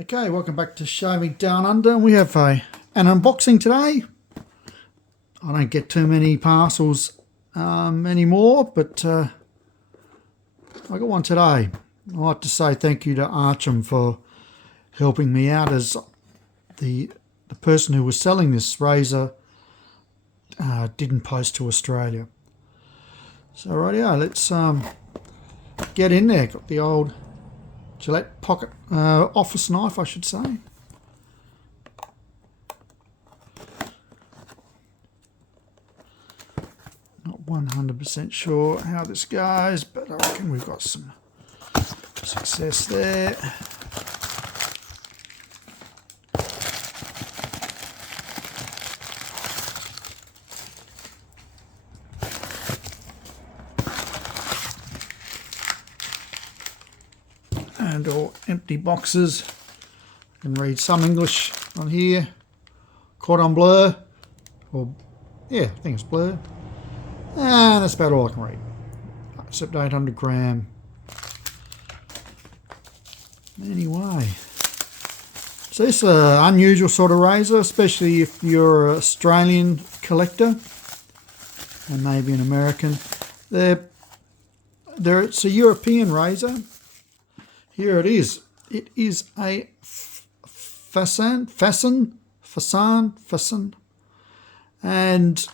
Okay, welcome back to Shaving Down Under. We have an unboxing today. I don't get too many parcels anymore, but I got one today. I'd like to say thank you to Archam for helping me out, as the person who was selling this razor didn't post to Australia. So right, yeah, let's get in there. Got the old Gillette pocket office knife, I should say. Not 100% sure how this goes, but I reckon we've got some success there. And all empty boxes. I can read some English on here. Cordon bleu, or yeah, I think it's bleu. And that's about all I can read. Except 800 gram. Anyway, so this is an unusual sort of razor, especially if you're an Australian collector and maybe an American. It's a European razor. Here it is. It is a Fasan, and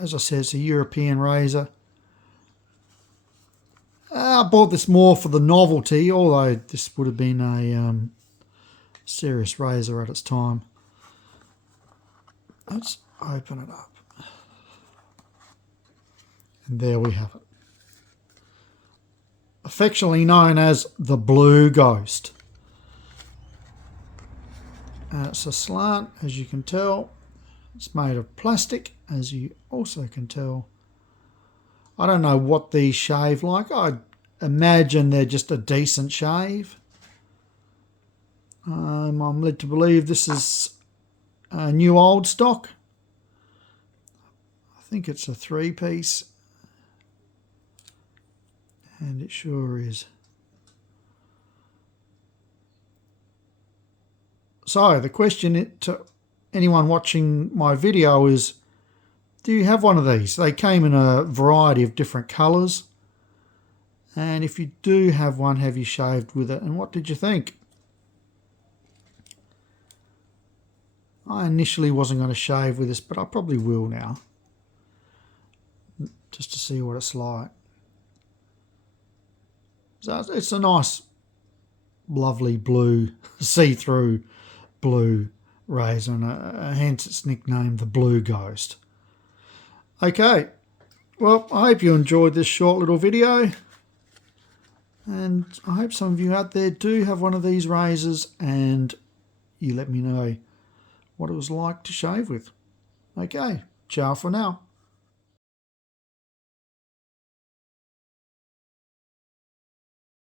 as I said, it's a European razor. I bought this more for the novelty, although this would have been a serious razor at its time. Let's open it up. And there we have it. Affectionately known as the Blue Ghost. It's a slant, as you can tell. It's made of plastic, as you also can tell. I don't know what these shave like. I imagine they're just a decent shave. I'm led to believe this is a new old stock. I think it's a 3-piece. And it sure is. So the question to anyone watching my video is, do you have one of these? They came in a variety of different colours. And if you do have one, have you shaved with it? And what did you think? I initially wasn't going to shave with this, but I probably will now. Just to see what it's like. So it's a nice, lovely blue, see-through blue razor, and hence it's nicknamed the Blue Ghost. Okay, well, I hope you enjoyed this short little video, and I hope some of you out there do have one of these razors, and you let me know what it was like to shave with. Okay, ciao for now.